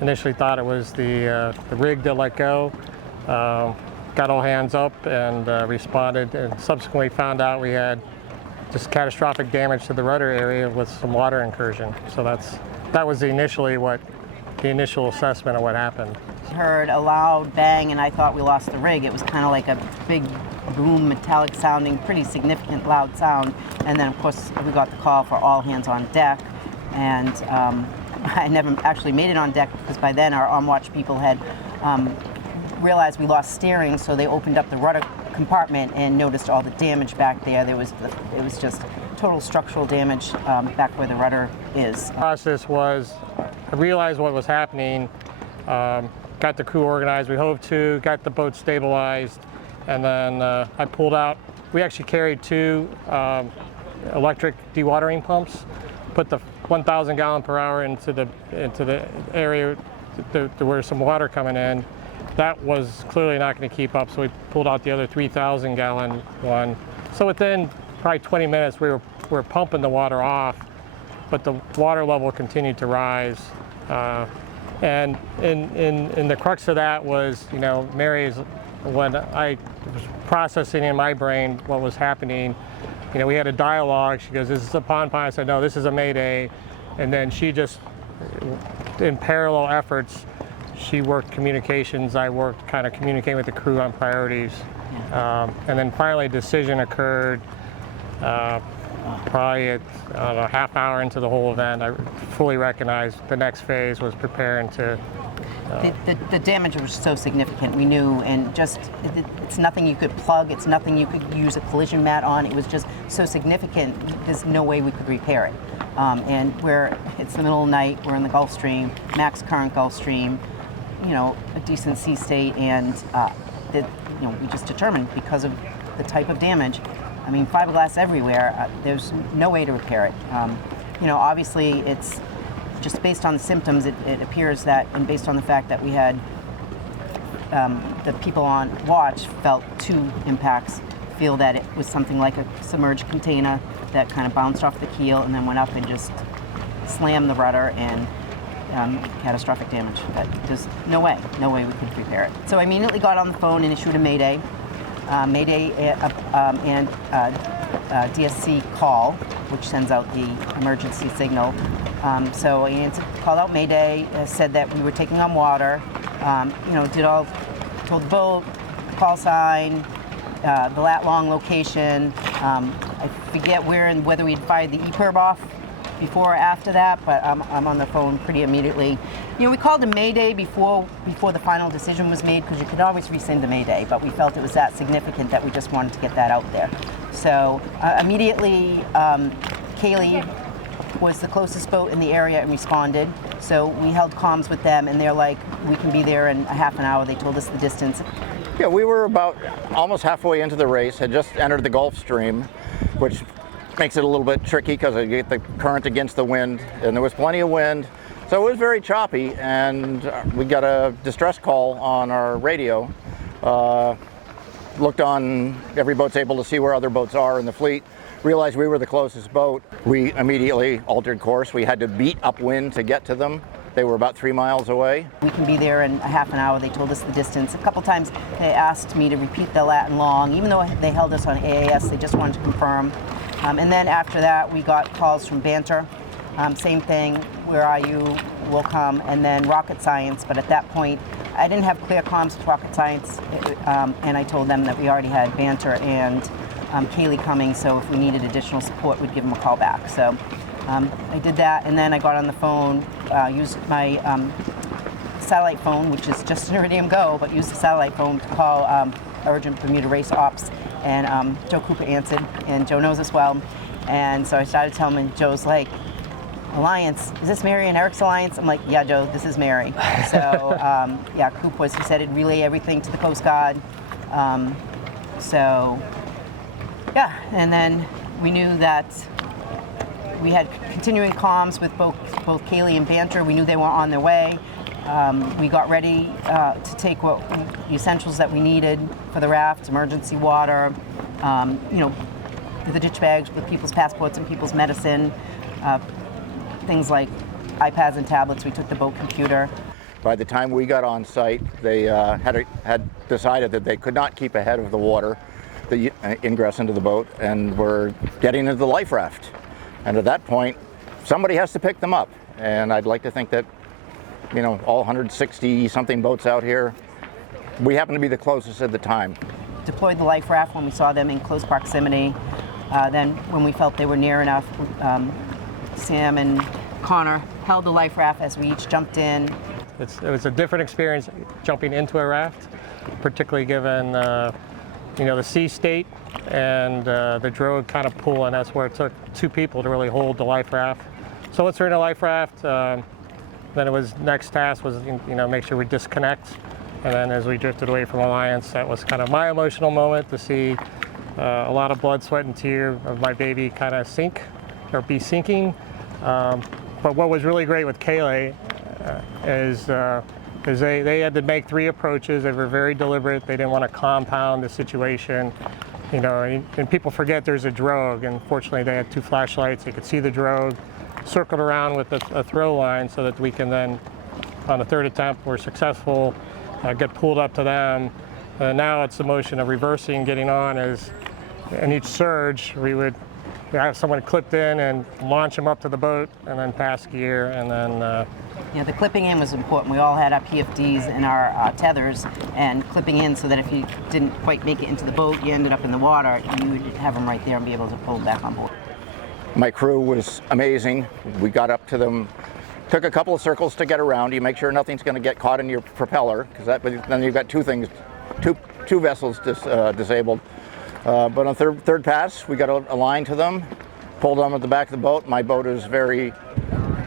initially thought it was the rig that let go. Got all hands up and responded, and subsequently found out we had just catastrophic damage to the rudder area with some water incursion. So that was initially the initial assessment of what happened. Heard a loud bang and I thought we lost the rig. It was kind of like a big boom, metallic sounding, pretty significant loud sound. And then of course we got the call for all hands on deck. And I never actually made it on deck because by then our on-watch people had realized we lost steering, so they opened up the rudder compartment and noticed all the damage back there. It was just total structural damage back where the rudder is. The process was, I realized what was happening, got the crew organized, we hove to, got the boat stabilized, and then I pulled out. We actually carried 2 electric dewatering pumps, put the 1,000 gallon per hour into the area where some water coming in. That was clearly not going to keep up, so we pulled out the other 3,000 gallon one. So within probably 20 minutes, we were pumping the water off, but the water level continued to rise. And in the crux of that was, Mary's, when I was processing in my brain what was happening, we had a dialogue. She goes, "This is a pond." I said, "No, this is a mayday." And then she just, in parallel efforts, she worked communications, I worked kind of communicating with the crew on priorities. And then finally a decision occurred probably at, I don't know, half hour into the whole event. I fully recognized the next phase was preparing to... The damage was so significant, we knew, and just, it's nothing you could plug, it's nothing you could use a collision mat on. It was just so significant, there's no way we could repair it. And it's the middle of the night, we're in the Gulf Stream, max current Gulf Stream, a decent sea state, and we just determined because of the type of damage, fiberglass everywhere, there's no way to repair it. Obviously it's just based on the symptoms, it appears that, and based on the fact that we had the people on watch felt 2 impacts, feel that it was something like a submerged container that kind of bounced off the keel and then went up and just slammed the rudder, and catastrophic damage. There's no way we could repair it. So I immediately got on the phone and issued a mayday, and DSC call, which sends out the emergency signal. So I called out mayday, said that we were taking on water, told the boat, call sign, the lat long location. I forget whether we'd fired the EPIRB off before or after that, but I'm on the phone pretty immediately. We called a mayday before the final decision was made, because you could always rescind a mayday, but we felt it was that significant that we just wanted to get that out there. So immediately, Ceilidh was the closest boat in the area and responded. So we held comms with them, and they're like, "We can be there in a half an hour." They told us the distance. Yeah, we were about almost halfway into the race, had just entered the Gulf Stream, which makes it a little bit tricky because you get the current against the wind, and there was plenty of wind. So it was very choppy, and we got a distress call on our radio. Looked on, every boat's able to see where other boats are in the fleet, realized we were the closest boat. We immediately altered course. We had to beat upwind to get to them. They were about 3 miles away. We can be there in a half an hour. They told us the distance. A couple times they asked me to repeat the lat and long. Even though they held us on AAS, they just wanted to confirm. And then after that, we got calls from Banter. Same thing, where are you? We'll come. And then Rocket Science, but at that point, I didn't have clear comms with Rocket Science, and I told them that we already had Banter and Ceilidh coming, so if we needed additional support, we'd give them a call back. So I did that, and then I got on the phone, used my satellite phone, which is just an Iridium Go, but used the satellite phone to call urgent Bermuda race ops, and Joe Cooper answered, and Joe knows us well, and so I started telling him, and Joe's like, "Alliance, is this Mary and Eric's Alliance?" I'm like, "Yeah, Joe, this is Mary." So yeah, Coop he said he'd relay everything to the Coast Guard. So yeah, and then we knew that we had continuing comms with both Ceilidh and Banter. We knew they were on their way. We got ready to take the essentials that we needed for the raft, emergency water, the ditch bags with people's passports and people's medicine, things like iPads and tablets. We took the boat computer. By the time we got on site, they had decided that they could not keep ahead of the water, the ingress into the boat, and were getting into the life raft. And at that point, somebody has to pick them up. And I'd like to think that, you know, all 160 something boats out here, we happen to be the closest at the time. Deployed the life raft when we saw them in close proximity. Then when we felt they were near enough, Sam and Connor held the life raft as we each jumped in. It was a different experience jumping into a raft, particularly given you know, the sea state and the drogue kind of pull, and that's where it took 2 people to really hold the life raft. So once we're in a life raft, then it was next task was, you know, make sure we disconnect. And then as we drifted away from Alliance, that was kind of my emotional moment to see a lot of blood, sweat, and tear of my baby kind of sink or be sinking. But what was really great with Ceilidh is they had to make 3 approaches. They were very deliberate. They didn't want to compound the situation. You know, and people forget there's a drogue, and fortunately they had 2 flashlights. They could see the drogue, circled around with a throw line so that we can then, on the 3rd attempt, we're successful, get pulled up to them. Now it's the motion of reversing, getting on. As in each surge, we would have someone clipped in and launch them up to the boat, and then pass gear, and then. You know, the clipping in was important. We all had our PFDs and our tethers, and clipping in so that if you didn't quite make it into the boat, you ended up in the water, you would have them right there and be able to pull back on board. My crew was amazing. We got up to them, took a couple of circles to get around. You make sure nothing's going to get caught in your propeller, because then you've got 2 things, two vessels disabled. But on third pass, we got a line to them, pulled them at the back of the boat. My boat is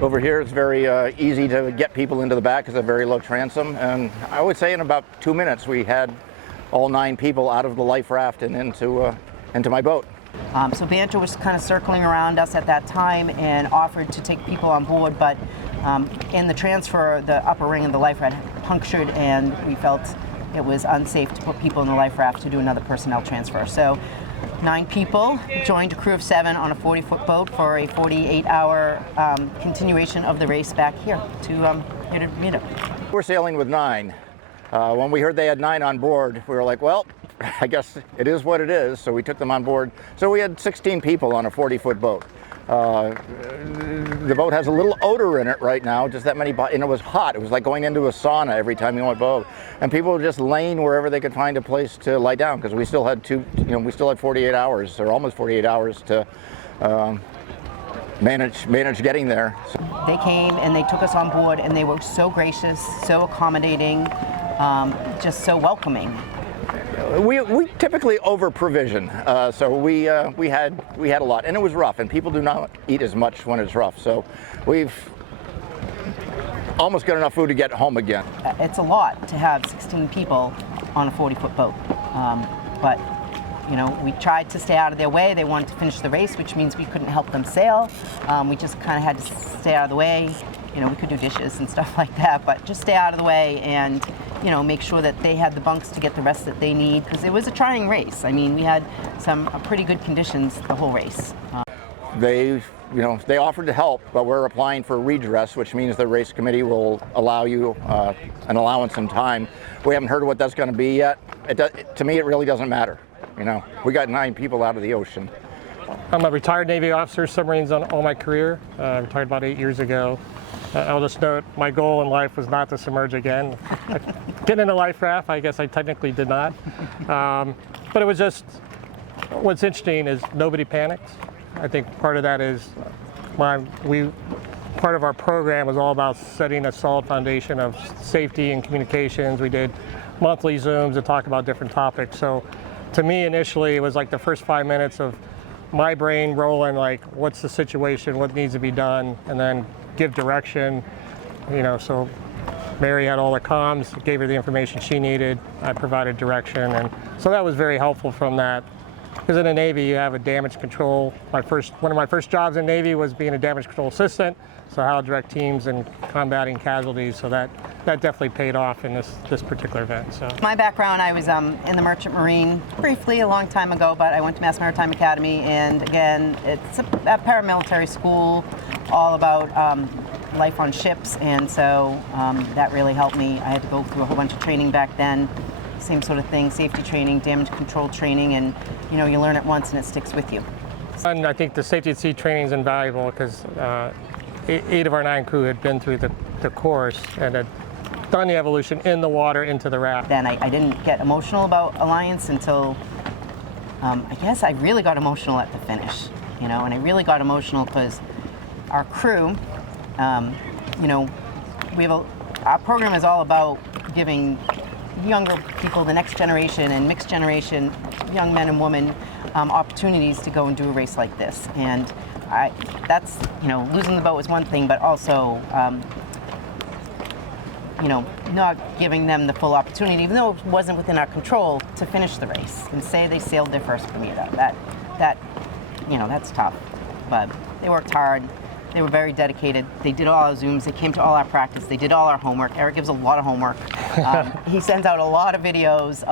over here, it's very easy to get people into the back because of very low transom. And I would say in about 2 minutes, we had all 9 people out of the life raft and into my boat. So Banjo was kind of circling around us at that time and offered to take people on board, but in the transfer, the upper ring of the life raft punctured, and we felt it was unsafe to put people in the life raft to do another personnel transfer. So 9 people joined a crew of 7 on a 40-foot boat for a 48-hour continuation of the race back here to Bermuda. We're sailing with 9. When we heard they had 9 on board, we were like, well, I guess it is what it is, so we took them on board. So we had 16 people on a 40-foot boat. The boat has a little odor in it right now, just that many, and it was hot. It was like going into a sauna every time you went boat. And people were just laying wherever they could find a place to lie down, because we still had 48 hours, or almost 48 hours to manage getting there. So. They came and they took us on board, and they were so gracious, so accommodating, just so welcoming. We typically over provision, so we had a lot, and it was rough, and people do not eat as much when it's rough. So we've almost got enough food to get home again. It's a lot to have 16 people on a 40-foot boat, but you know, we tried to stay out of their way. They wanted to finish the race, which means we couldn't help them sail. We just kind of had to stay out of the way. You know, we could do dishes and stuff like that, but just stay out of the way and, you know, make sure that they had the bunks to get the rest that they need, because it was a trying race. I mean, we had some pretty good conditions the whole race. They offered to help, but we're applying for redress, which means the race committee will allow you an allowance in time. We haven't heard what that's going to be yet. To me, it really doesn't matter. You know, we got 9 people out of the ocean. I'm a retired Navy officer, submarines on all my career. Retired about 8 years ago. I'll just note, my goal in life was not to submerge again. I get in a life raft, I guess I technically did not. But it was just, what's interesting is nobody panicked. I think part of that is part of our program was all about setting a solid foundation of safety and communications. We did monthly Zooms to talk about different topics. So to me, initially, it was like the first 5 minutes of my brain rolling, like, what's the situation, what needs to be done, and then give direction. You know, so Mary had all the comms, gave her the information she needed, I provided direction, and so that was very helpful from that. Because in the Navy, you have a damage control. One of my first jobs in Navy was being a damage control assistant, so how to direct teams and combating casualties, so that definitely paid off in this particular event. So my background, I was in the Merchant Marine briefly a long time ago, but I went to Mass Maritime Academy, and again, it's a paramilitary school, all about life on ships, and so that really helped me. I had to go through a whole bunch of training back then, same sort of thing, safety training, damage control training, and you learn it once and it sticks with you. And I think the safety at sea training is invaluable because 8 of our 9 crew had been through the course and had done the evolution in the water into the raft. Then I didn't get emotional about Alliance until I guess I really got emotional at the finish, and I really got emotional because our crew, our program is all about giving younger people, the next generation and mixed generation, young men and women, opportunities to go and do a race like this. And that's losing the boat was one thing, but also not giving them the full opportunity, even though it wasn't within our control, to finish the race and say they sailed their first Bermuda. That's tough. But they worked hard. They were very dedicated. They did all our Zooms. They came to all our practice. They did all our homework. Eric gives a lot of homework. He sends out a lot of videos,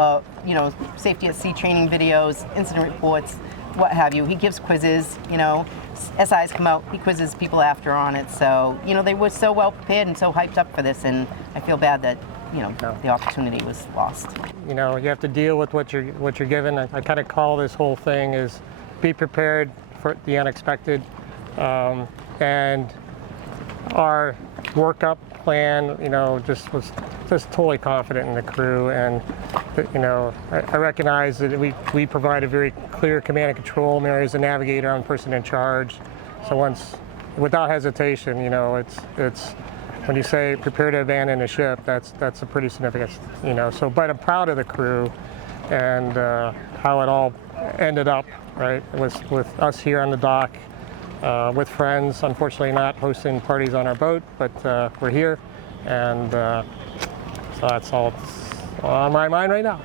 safety at sea training videos, incident reports, what have you. He gives quizzes, SIs come out, he quizzes people after on it. So, they were so well prepared and so hyped up for this, and I feel bad that, the opportunity was lost. You have to deal with what you're given. I kind of call this whole thing is be prepared for the unexpected. And our workup plan, just was just totally confident in the crew, and I recognize that we provide a very clear command and control. Mary is the navigator, I'm the person in charge. So without hesitation, it's when you say prepare to abandon a ship, that's a pretty significant, but I'm proud of the crew and how it all ended up, right? It was with us here on the dock. With friends, unfortunately not hosting parties on our boat, but we're here, and so that's all on my mind right now.